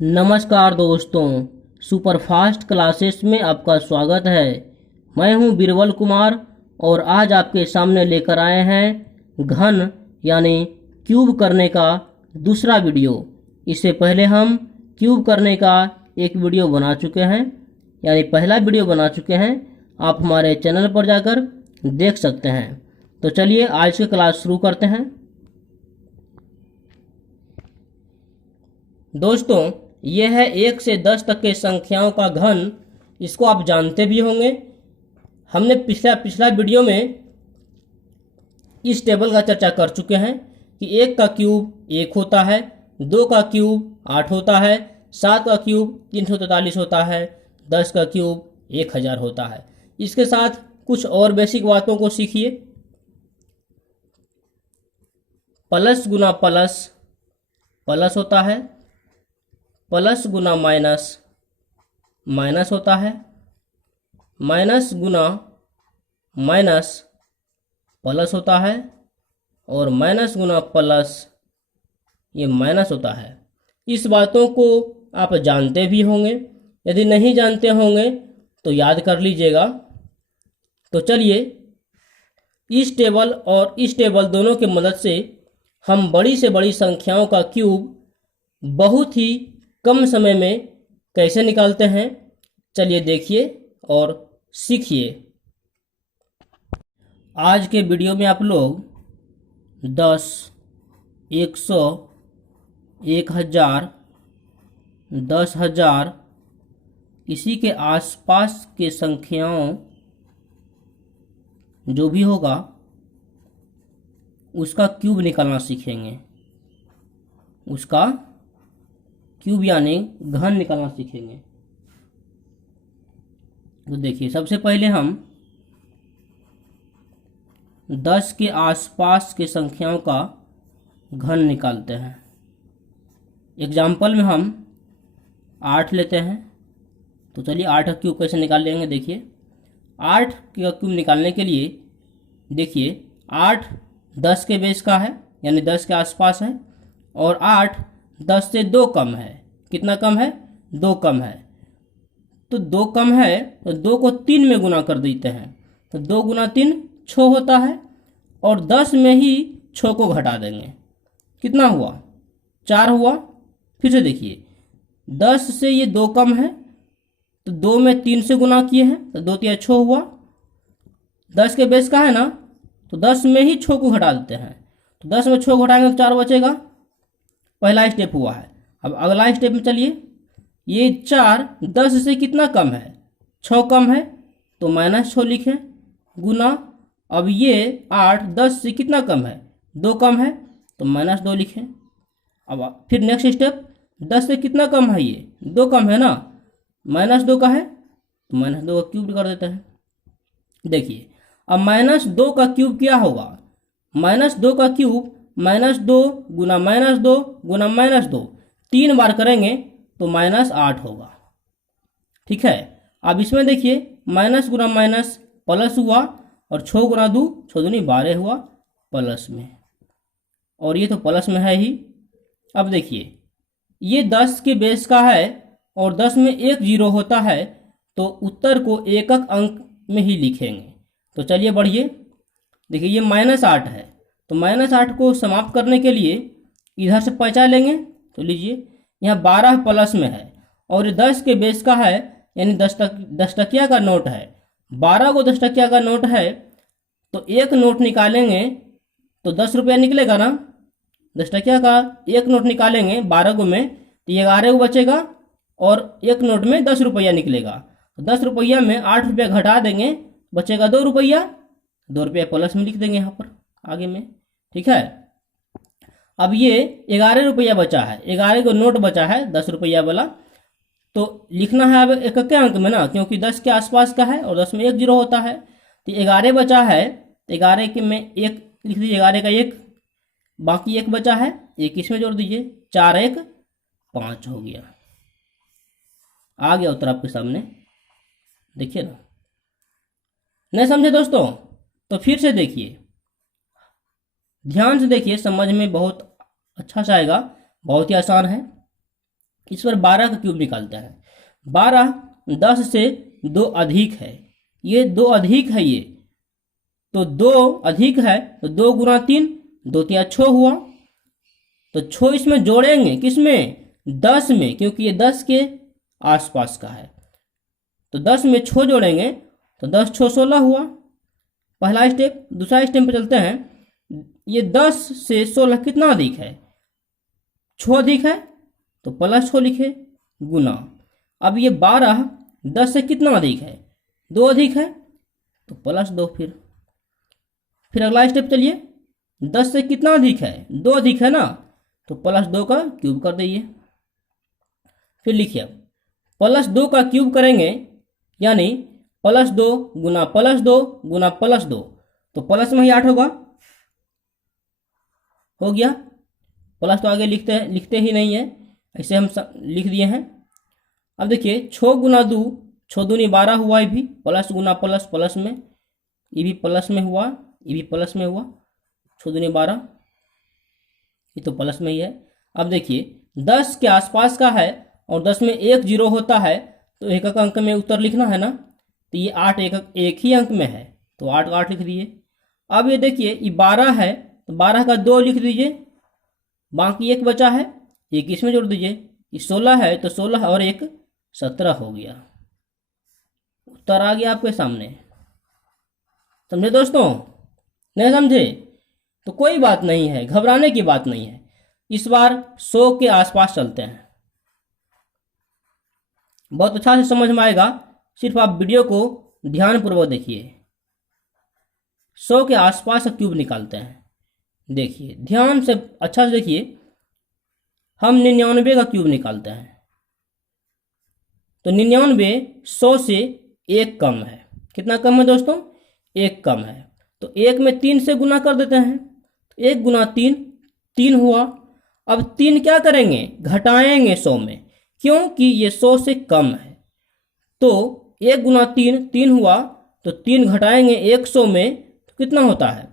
नमस्कार दोस्तों, superfast classes में आपका स्वागत है। मैं हूं बीरबल कुमार और आज आपके सामने लेकर आए हैं घन यानी क्यूब करने का दूसरा वीडियो। इससे पहले हम क्यूब करने का एक वीडियो बना चुके हैं, यानी पहला वीडियो बना चुके हैं। आप हमारे चैनल पर जाकर देख सकते हैं। तो चलिए आज की क्लास शुरू करते हैं। दोस्तों, यह है 1 से 10 तक के संख्याओं का घन। इसको आप जानते भी होंगे। हमने पिछला वीडियो में इस टेबल का चर्चा कर चुके हैं कि 1 का क्यूब 1 होता है, 2 का क्यूब 8 होता है, 7 का क्यूब 343 होता है, 10 का क्यूब 1000 होता है। इसके साथ कुछ और बेसिक बातों को सीखिए। प्लस गुना प्लस प्लस होता है, प्लस गुना माइनस माइनस होता है, माइनस गुना माइनस प्लस होता है, और माइनस गुना प्लस ये माइनस होता है। इस बातों को आप जानते भी होंगे। यदि नहीं जानते होंगे तो याद कर लीजिएगा। तो चलिए इस टेबल और इस टेबल दोनों की मदद से हम बड़ी से बड़ी संख्याओं का क्यूब बहुत ही कम समय में कैसे निकालते हैं, चलिए देखिए और सीखिए। आज के वीडियो में आप लोग 10, 100, 1000, 10,000 इसी के आसपास के संख्याओं जो भी होगा उसका क्यूब निकालना सीखेंगे। उसका क्यूब यानी घन निकालना सीखेंगे। तो देखिए, सबसे पहले हम 10 के आसपास के संख्याओं का घन निकालते हैं। एग्जाम्पल में हम 8 लेते हैं। तो चलिए 8 का क्यूब कैसे निकाल लेंगे। देखिए 8 का क्यूब निकालने के लिए देखिए 8 10 के बेस का है, यानी 10 के आसपास है, और 8 10 से 2 कम है। कितना कम है? 2 कम है। तो 2 कम है तो 2 को 3 में गुना कर देते हैं। तो 2 गुना 3 6 होता है, और 10 में ही 6 को घटा देंगे। कितना हुआ? 4 हुआ। फिर से देखिए 10 से ये 2 कम है तो 2 में 3 से गुना किए हैं तो 2 तिया 6 हुआ। 10 के बेस का है ना, तो 10 में ही 6 को घटा देते हैं। तो 10 में 6 घटाएंगे तो 4 बचेगा। पहला स्टेप हुआ है। अब अगला स्टेप में चलिए, ये 4 10 से कितना कम है? 6 कम है, तो -6 लिखें, गुना। अब ये 8 10 से कितना कम है? 2 कम है, तो -2 लिखें। अब फिर नेक्स्ट स्टेप, 10 से कितना कम है? ये 2 कम है ना, -2 का है, तो -2 का क्यूब कर देते हैं। देखिए अब -2 का क्यूब क्या होगा? -2 का क्यूब -2 गुना -2 गुना -2 3 बार करेंगे तो -8 होगा। ठीक है। अब इसमें देखिए माइनस गुना माइनस प्लस हुआ, और 6 गुना 2 6 दूनी 12 हुआ प्लस में, और ये तो प्लस में है ही। अब देखिए ये 10 के बेस का है और 10 में एक जीरो होता है, तो उत्तर को एकक अंक में ही लिखेंगे। तो चलिए बढ़िए। देखिए ये -8 है, तो -8 को समाप्त करने के लिए इधर से पहुँचा लेंगे। तो लीजिए यहाँ 12 प्लस में है और ये 10 के बेस का है, यानी 10 टकिया का नोट है। 12 को 10 टकिया का नोट है, तो एक नोट निकालेंगे तो 10 रुपया निकलेगा ना। 10 टकिया का एक नोट निकालेंगे 12 को में, तो 11 को बचेगा, और एक नोट में 10 रुपया निकलेगा। तो 10 रुपया में 8 रुपया घटा देंगे, बचेगा 2 रुपया। 2 रुपया प्लस में लिख देंगे यहाँ पर आगे में। ठीक है। अब ये 11 रुपया बचा है, 11 को नोट बचा है 10 रुपया वाला, तो लिखना है अब एक के अंक में ना, क्योंकि 10 के आसपास का है और 10 में एक जीरो होता है। तो 11 बचा है, तो 11 के में एक लिख दीजिए, 11 का 1, बाकी 1 बचा है, 1 इसमें जोड़ दीजिए, 4 1 5 हो गया। आ गया उत्तर आपके सामने, देखिए ना। नहीं समझे दोस्तों? तो फिर से देखिए, ध्यान से देखिए, समझ में बहुत अच्छा सा आएगा, बहुत ही आसान है। इस पर 12 का क्यूब निकालते हैं। 12 10 से 2 अधिक है, ये 2 अधिक है, ये तो 2 अधिक है तो 2 गुना 3, 2 तिया 6 हुआ। तो 6 इसमें जोड़ेंगे, किसमें? 10 में, क्योंकि ये 10 के आसपास का है। तो 10 में 6 जोड़ेंगे तो 10 6 16 हुआ, पहला स्टेप। दूसरा स्टेप पे चलते हैं। ये 10 से 16 कितना अधिक है? 6 अधिक है तो प्लस 6 लिखे, गुना। अब ये 12 10 से कितना अधिक है? 2 अधिक है तो प्लस 2। फिर अगला स्टेप चलिए, 10 से कितना अधिक है? 2 अधिक है ना, तो प्लस 2 का क्यूब कर दीजिए। फिर लिखिए, प्लस 2 का क्यूब करेंगे यानी प्लस 2 गुना प्लस 2 गुना प्लस 2, तो प्लस में ही 8 होगा, हो गया। प्लस तो आगे लिखते ही नहीं है, ऐसे हम लिख दिए हैं। अब देखिए 6 गुना 2, 6 दूनी 12 हुआ, ये भी प्लस गुना प्लस, प्लस में, ये भी प्लस में हुआ, ये भी प्लस में हुआ, 6 दूनी 12, ये तो प्लस में ही है। अब देखिए 10 के आसपास का है और 10 में एक जीरो होता है, तो एक एक अंक में उत्तर लिखना है ना, तो ये 8 एक ही अंक में है, तो 8 का 8 लिख दिए। अब ये देखिए ये 12 है तो 12 का 2 लिख दीजिए, बाकी एक बचा है, ये किस में जोड़ दीजिए। ये 16 है तो 16 और 1 17 हो गया, उत्तर आ गया आपके सामने। समझे दोस्तों? नहीं समझे तो कोई बात नहीं है, घबराने की बात नहीं है। इस बार 100 के आसपास चलते हैं, बहुत अच्छा से समझ में आएगा, सिर्फ आप वीडियो को ध्यानपूर्वक देखिए। 100 के आसपास का क्यूब निकालते हैं। देखिए ध्यान से, अच्छा से देखिए, हम 99 का क्यूब निकालते हैं। तो 99 100 से 1 कम है। कितना कम है दोस्तों? 1 कम है, तो 1 में 3 से गुना कर देते हैं, तो 1 गुना 3 3 हुआ। अब 3 क्या करेंगे? घटाएंगे 100 में, क्योंकि ये 100 से कम है। तो 1 गुना 3 3 हुआ, तो 3 घटाएंगे 100 में, तो कितना होता है?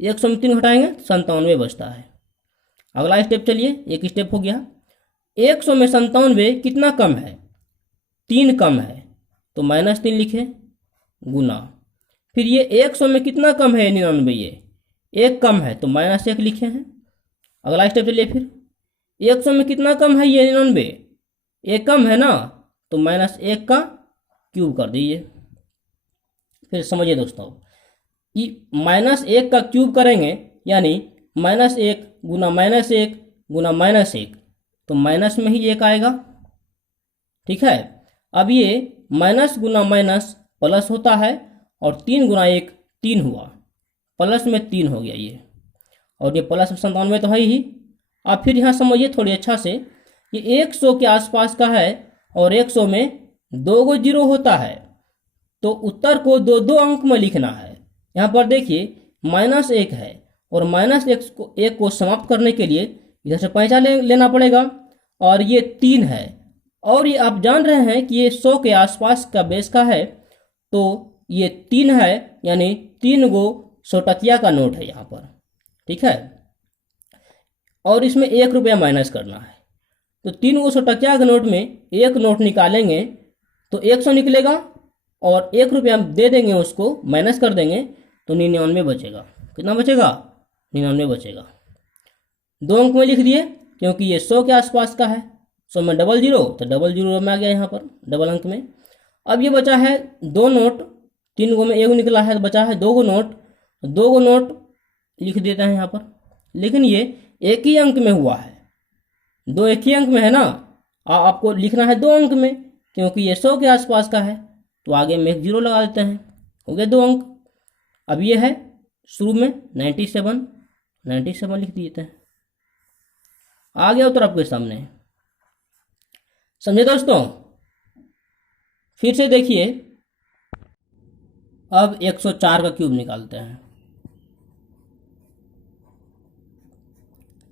100 में 3 घटाएंगे 97 बचता है। अगला स्टेप चलिए, एक स्टेप हो गया। 100 में 97 कितना कम है? 3 कम है, तो -3 लिखे, गुना। फिर ये 100 में कितना कम है? 99, ये 1 कम है, तो -1 लिखे हैं। अगला स्टेप चलिए, फिर 100 में कितना कम है? ये 99, 1 कम है ना, तो -1 का क्यूब कर दीजिए। फिर समझिए दोस्तों, -1 का क्यूब करेंगे यानी -1 गुना -1 गुना -1, तो माइनस में ही 1 आएगा, ठीक है। अब ये माइनस गुना माइनस प्लस होता है, और 3 गुना 1 3 हुआ, प्लस में 3 हो गया ये, और ये प्लस 97 तो है ही। अब फिर यहाँ समझिए थोड़ी अच्छा से, ये 100 के आसपास का है और 100 में 2 गो जीरो होता है, तो उत्तर को 2 अंक में लिखना है। यहाँ पर देखिए -1 है, और -1 को समाप्त करने के लिए इधर से पैंचा लेना पड़ेगा, और ये 3 है, और ये आप जान रहे हैं कि ये 100 के आसपास का बेस का है, तो ये 3 है, यानी 3 गो 100 टकिया का नोट है यहाँ पर, ठीक है। और इसमें 1 रुपया माइनस करना है, तो 3 गो 100 टकिया के नोट में एक नोट निकालेंगे तो 100 निकलेगा, और 1 रुपया दे देंगे उसको, माइनस कर देंगे तो 99 बचेगा। कितना बचेगा? 99 बचेगा। 2 अंक में लिख दिए, क्योंकि ये 100 के आसपास का है। 100 में डबल जीरो, तो डबल जीरो में आ गया यहाँ पर डबल अंक में। अब ये बचा है 2 नोट, 3 गो में 1 निकला है, तो बचा है 2 गो नोट। 2 गो नोट लिख देते हैं यहाँ पर, लेकिन ये एक ही अंक में हुआ है, 2 एक ही अंक में है ना, आपको लिखना है 2 अंक में, क्योंकि ये 100 के आसपास का है, तो आगे में 1 जीरो लगा देते हैं, हो गए 2 अंक। अब ये है शुरू में 97 लिख देते हैं, आ गया उत्तर आपके सामने। समझे दोस्तों? फिर से देखिए, अब 104 का क्यूब निकालते हैं।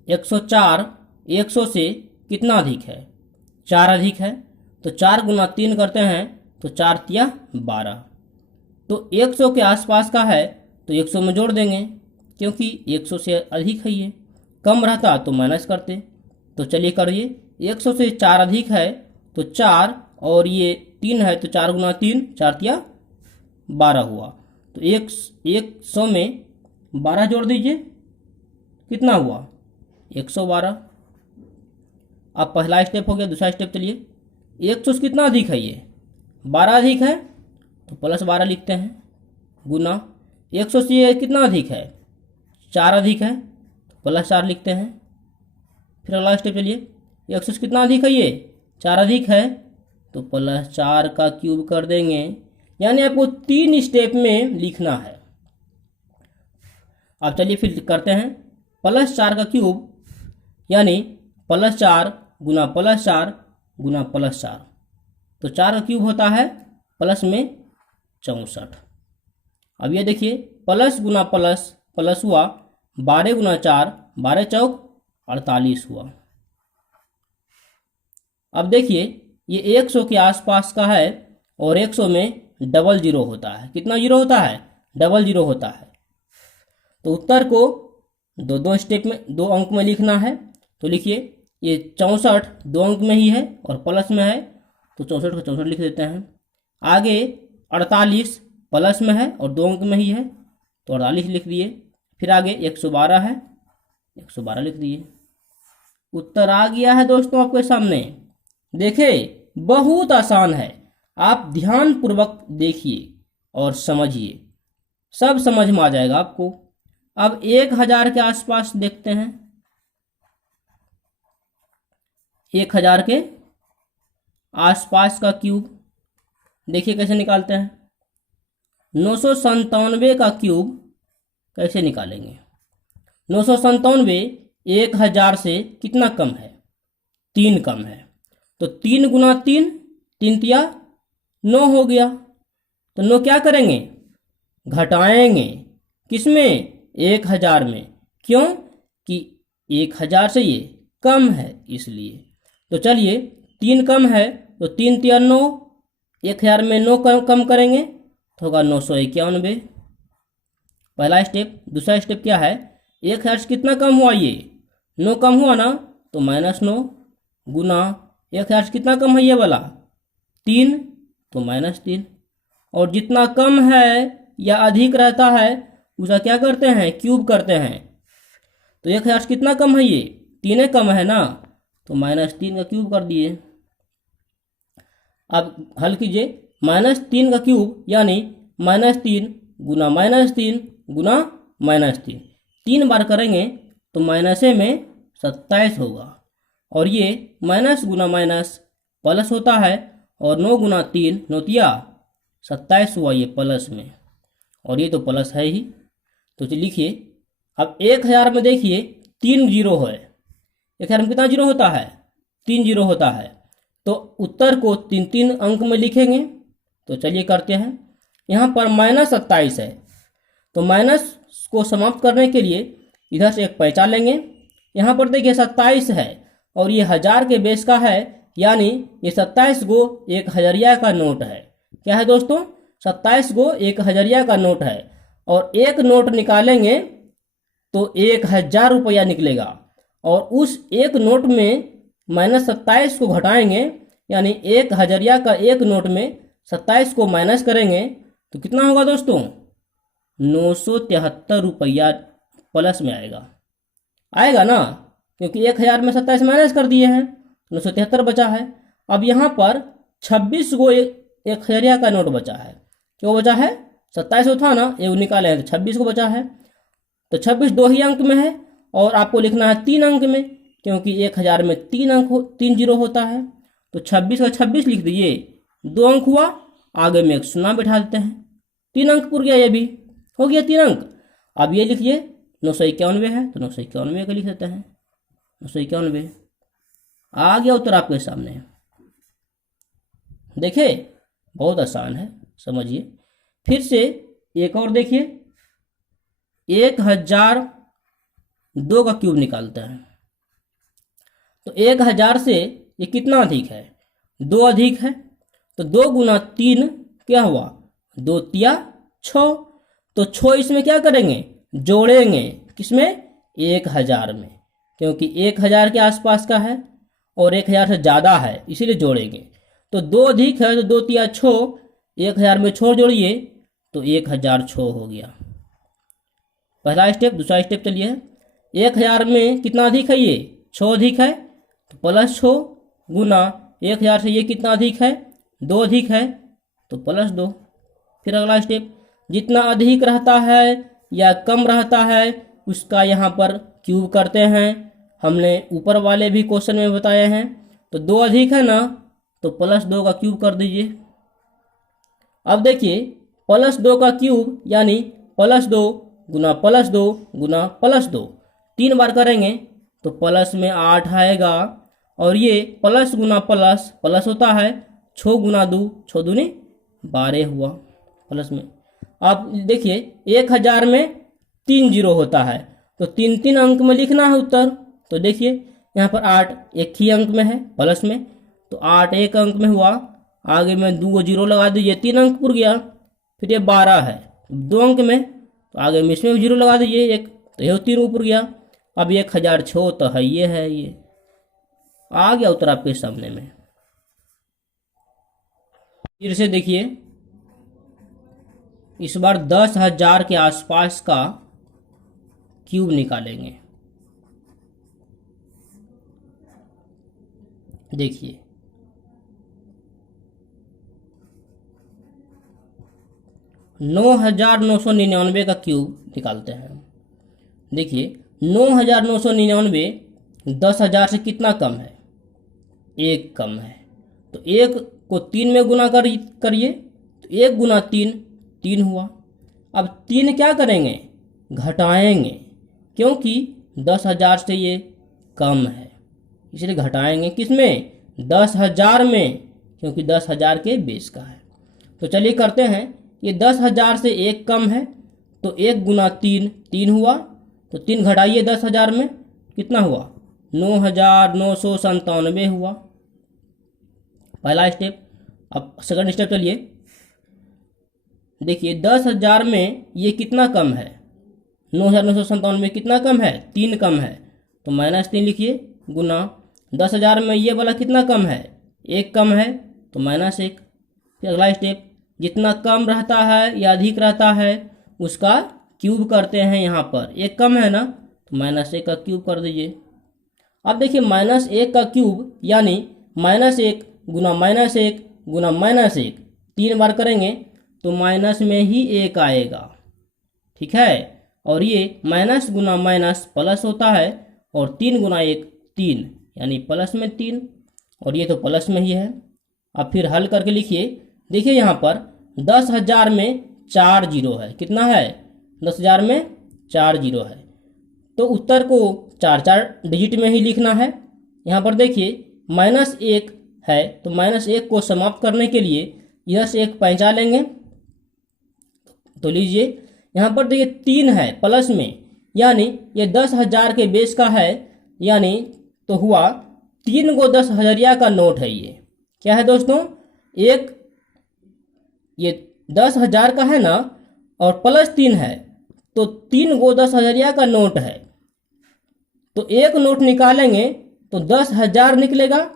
104 100 से कितना अधिक है? 4 अधिक है, तो 4 गुना 3 करते हैं, तो 4 तिया 12, तो 100 के आसपास का है, तो 100 में जोड़ देंगे, क्योंकि 100 से अधिक है, ये कम रहता तो माइनस करते। तो चलिए करिए, 100 से 4 अधिक है तो 4, और ये 3 है तो 4 गुना 3, 4 तिया 12 हुआ। तो 100 में 12 जोड़ दीजिए, कितना हुआ 112। अब पहला स्टेप हो गया। दूसरा स्टेप चलिए, 100 से कितना अधिक है, ये 12 अधिक है तो प्लस 12 लिखते हैं, गुना 100 से ये कितना अधिक है, 4 अधिक है तो प्लस 4 लिखते हैं। फिर अगला स्टेप चलिए, 100 से कितना अधिक है, ये 4 अधिक है तो प्लस 4 का क्यूब कर देंगे। यानी आपको 3 स्टेप में लिखना है। अब चलिए फिर करते हैं, प्लस 4 का क्यूब यानी प्लस 4 गुना प्लस 4 गुना प्लस 4, तो 4 का क्यूब होता है प्लस में 64। अब ये देखिए, प्लस गुना प्लस प्लस हुआ, 12 गुना 4 12 चौक 48 हुआ। अब देखिए ये 100 के आसपास का है और 100 में डबल जीरो होता है। कितना जीरो होता है, डबल जीरो होता है। तो उत्तर को दो स्टेप में 2 अंक में लिखना है। तो लिखिए, ये 64 2 अंक में ही है और प्लस में है तो 64 का 64 लिख देते हैं। आगे 48 प्लस में है और 2 अंक में ही है तो 48 लिख दिए। फिर आगे 112 है, 112 लिख दिए। उत्तर आ गया है दोस्तों आपके सामने। देखिए बहुत आसान है, आप ध्यान पूर्वक देखिए और समझिए, सब समझ में आ जाएगा आपको। अब 1000 के आसपास देखते हैं। 1000 के आसपास का क्यूब देखिए कैसे निकालते हैं। 997 का क्यूब कैसे निकालेंगे। 997 1000 से कितना कम है, 3 कम है। तो 3 गुना 3, 3 तिया 9 हो गया। तो 9 क्या करेंगे, घटाएंगे। किसमें, 1000 में। क्यों कि 1000 से ये कम है इसलिए। तो चलिए 3 कम है तो 3 तिया 9, 1000 में 9 कम करेंगे तो होगा 991। पहला स्टेप। दूसरा स्टेप क्या है, 1000 से कितना कम हुआ, ये 9 कम हुआ ना, तो -9 गुना 1000 से कितना कम है, ये वाला 3 तो -3। और जितना कम है या अधिक रहता है उसका क्या करते हैं, क्यूब करते हैं। तो 1000 से कितना कम है, ये 3 कम है ना, तो -3 का क्यूब कर दिए। अब हल कीजिए, -3 का क्यूब यानी -3 गुना -3 गुना -3, 3 बार करेंगे तो माइनसे में 27 होगा। और ये माइनस गुना माइनस प्लस होता है, और 9 गुना 3 9 तिया 27 हुआ, ये प्लस में, और ये तो प्लस है ही। तो लिखिए, अब 1000 में देखिए 3 जीरो है। 1000 में कितना जीरो होता है, 3 जीरो होता है। तो उत्तर को 3 अंक में लिखेंगे। तो चलिए करते हैं। यहाँ पर -27 है तो माइनस को समाप्त करने के लिए इधर से एक पैंचा लेंगे। यहाँ पर देखिए 27 है और ये 1000 के बेस का है, यानी ये 27 गो 1000 का नोट है। क्या है दोस्तों, 27 गो 1000 का नोट है। और एक नोट निकालेंगे तो 1000 रुपया निकलेगा, और उस एक नोट में -27 को घटाएंगे, यानी 1000 का एक नोट में 27 को माइनस करेंगे तो कितना होगा दोस्तों, 973 रुपया प्लस में आएगा ना, क्योंकि 1000 में 27 माइनस कर दिए हैं, 973 बचा है। अब यहाँ पर 26 गो 1000 का नोट बचा है। क्यों बचा है, 27 था ना, ये निकाले हैं तो 26 को बचा है। तो 26 2 ही अंक में है, और आपको लिखना है 3 अंक में, क्योंकि 1000 में 3 जीरो होता है। तो 26 का 26 लिख दीजिए, 2 अंक हुआ, आगे में एक शून्य बैठा देते हैं, 3 अंक पूर गया, ये भी हो गया 3 अंक। अब ये लिखिए 991 है तो 991 का लिख देते हैं, 991 आ गया उत्तर आपके सामने। देखिए बहुत आसान है, समझिए। फिर से एक और देखिए, 1002 का क्यूब निकालते हैं। तो 1000 से ये कितना अधिक है, 2 अधिक है। तो 2 गुना 3 क्या हुआ, 2 तिया 6। तो 6 इसमें क्या करेंगे, जोड़ेंगे। किसमें, 1000 में, क्योंकि 1000 के आसपास का है। और 1000 से ज़्यादा है इसीलिए जोड़ेंगे। तो 2 अधिक है तो 2 तिया 6, 1000 में 6 जोड़िए तो 1006 हो गया। पहला स्टेप। दूसरा स्टेप चलिए, 1000 में कितना अधिक है, ये 6 अधिक है तो प्लस 6 गुना 1000 से ये कितना अधिक है, 2 अधिक है तो प्लस 2। फिर अगला स्टेप, जितना अधिक रहता है या कम रहता है उसका यहाँ पर क्यूब करते हैं। हमने ऊपर वाले भी क्वेश्चन में बताए हैं। तो 2 अधिक है ना तो प्लस 2 का क्यूब कर दीजिए। अब देखिए प्लस 2 का क्यूब यानी प्लस 2 गुना प्लस 2 गुना प्लस 2, 3 बार करेंगे तो प्लस में 8 आएगा। और ये प्लस गुना प्लस प्लस होता है, 6 गुना 2 6 दूनी 12 हुआ प्लस में। आप देखिए 1000 में 3 जीरो होता है तो 3 अंक में लिखना है उत्तर। तो देखिए यहाँ पर 8 एक ही अंक में है प्लस में, तो 8 एक अंक में हुआ। आगे में 2 जीरो लगा दीजिए, 3 अंक पुर गया। फिर ये 12 है 2 अंक में, तो आगे में इसमें भी जीरो लगा दीजिए एक, तो ये 3 ऊपर गया। अब 1006 तो है, ये आ गया उत्तर आपके सामने में। फिर से देखिए, इस बार 10,000 के आसपास का क्यूब निकालेंगे। देखिए 9,999 का क्यूब निकालते हैं। देखिए 9,999 10,000 से कितना कम है, 1 कम है। तो 1 को 3 में गुना करिए तो 1 गुना 3 3 हुआ। अब 3 क्या करेंगे, घटाएंगे, क्योंकि 10,000 से ये कम है इसलिए घटाएंगे। किसमें, 10,000 में, क्योंकि 10,000 के बेस का है। तो चलिए करते हैं, ये 10,000 से 1 कम है तो 1 गुना 3 3 हुआ। तो 3 घटाइए 10,000 में कितना हुआ, 9,997 हुआ पहला स्टेप। अब सेकंड स्टेप चलिए, देखिए 10,000 में ये कितना कम है, 9,997 कितना कम है, 3 कम है तो -3 लिखिए, गुना 10,000 में ये वाला कितना कम है, 1 कम है तो -1। फिर अगला स्टेप, जितना कम रहता है या अधिक रहता है उसका क्यूब करते हैं। यहाँ पर 1 कम है ना तो -1 का क्यूब कर दीजिए। अब देखिए -1 का क्यूब यानी -1 गुना -1 गुना -1, 3 बार करेंगे तो माइनस में ही 1 आएगा, ठीक है। और ये माइनस गुना माइनस प्लस होता है, और 3 गुना 1 3 यानी प्लस में 3, और ये तो प्लस में ही है। अब फिर हल करके लिखिए, देखिए यहाँ पर 10,000 में 4 जीरो है, कितना है, 10,000 में 4 जीरो है। तो उत्तर को 4 डिजिट में ही लिखना है। यहाँ पर देखिए -1 है तो -1 को समाप्त करने के लिए इधर से 1 पैंचा लेंगे। तो लीजिए यहाँ पर देखिए 3 है प्लस में, यानी ये 10,000 के बेस का है, यानी तो हुआ 3 गो 10,000 का नोट है। ये क्या है दोस्तों, एक ये 10,000 का है ना और +3 है तो 3 गो 10,000 का नोट है। तो एक नोट निकालेंगे तो 10,000 निकलेगा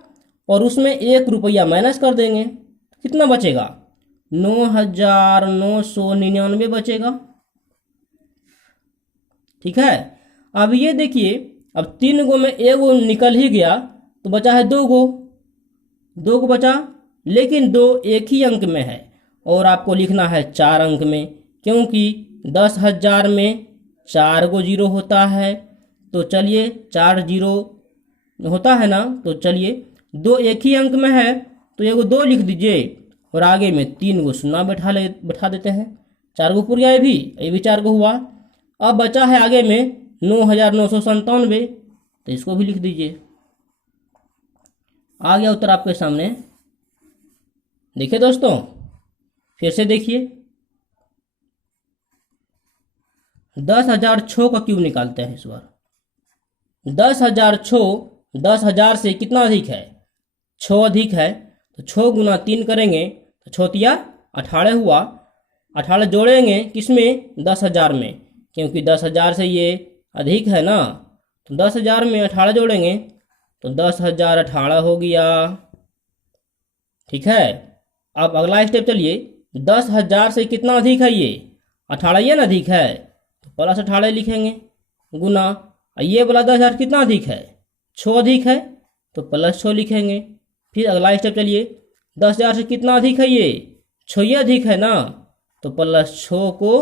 और उसमें 1 रुपया माइनस कर देंगे, कितना बचेगा, 9,999 बचेगा, ठीक है। अब ये देखिए, अब 3 गो में 1 गो निकल ही गया तो बचा है 2 गो, 2 गो बचा, लेकिन 2 एक ही अंक में है और आपको लिखना है 4 अंक में, क्योंकि 10,000 में 4 गो जीरो होता है। तो चलिए 4 जीरो होता है ना, तो चलिए 2 एक ही अंक में है तो एगो 2 लिख दीजिए और आगे में 3 गो शून्य बैठा देते हैं। 4 गो पूर गया, ये भी 4 गो हुआ। अब बचा है आगे में 9,997, तो इसको भी लिख दीजिए। आ गया उत्तर आपके सामने। देखिए दोस्तों, फिर से देखिए, 10,006 का क्यूब निकालते हैं इस बार। 10,006 से कितना अधिक है, 6 अधिक है, तो 6 गुना 3 करेंगे तो 6 तिया 18 हुआ। 18 जोड़ेंगे किसमें, 10,000 में, क्योंकि 10,000 से ये अधिक है ना, तो 10,000 में 18 जोड़ेंगे तो 10,000 18 हो गया। ठीक है, अब अगला स्टेप चलिए, 10,000 से कितना अधिक है ये 18, ये ना अधिक है तो प्लस 18 लिखेंगे, गुना ये वाला 10,000 कितना अधिक है 6 अधिक है तो प्लस 6 लिखेंगे। फिर अगला स्टेप चलिए, 10,000 से कितना अधिक है ये 6 ये अधिक है ना, तो प्लस 6 को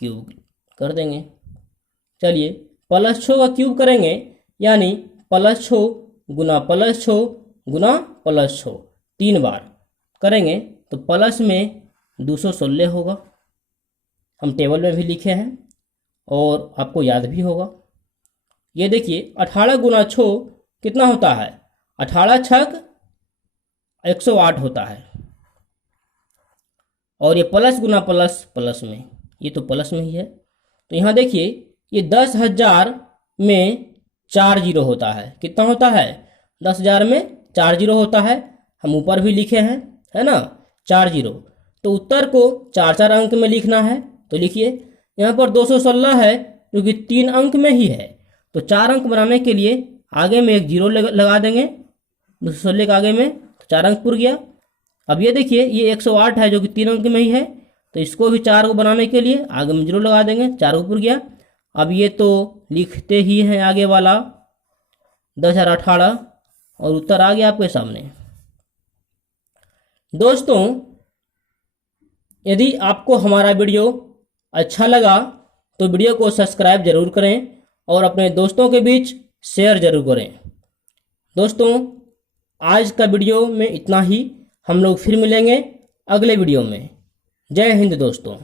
क्यूब कर देंगे। चलिए प्लस 6 का क्यूब करेंगे, यानी प्लस 6 गुना प्लस 6 गुना प्लस 6 3 बार करेंगे तो प्लस में 216 होगा। हम टेबल में भी लिखे हैं और आपको याद भी होगा। ये देखिए 18 गुना 6 कितना होता है, 18 छक 108 होता है। और ये प्लस गुना प्लस प्लस में, ये तो प्लस में ही है। तो यहाँ देखिए ये 10,000 में 4 जीरो होता है, कितना होता है 10,000 में 4 जीरो होता है। हम ऊपर भी लिखे हैं, है ना 4 जीरो। तो उत्तर को 4 अंक में लिखना है, तो लिखिए यहाँ पर 216 है जो कि 3 अंक में ही है, तो 4 अंक बनाने के लिए आगे में एक जीरो लगा देंगे 216 के आगे में, तो 4 अंक पुर गया। अब ये देखिए ये 108 है जो कि 3 अंक में ही है, तो इसको भी 4 को बनाने के लिए आगे में जीरो लगा देंगे, 4 को पुर गया। अब ये तो लिखते ही हैं आगे वाला 10,018 और उत्तर आ गया आपके सामने। दोस्तों यदि आपको हमारा वीडियो अच्छा लगा तो वीडियो को सब्सक्राइब जरूर करें और अपने दोस्तों के बीच शेयर जरूर करें। दोस्तों आज का वीडियो में इतना ही, हम लोग फिर मिलेंगे अगले वीडियो में। जय हिंद दोस्तों।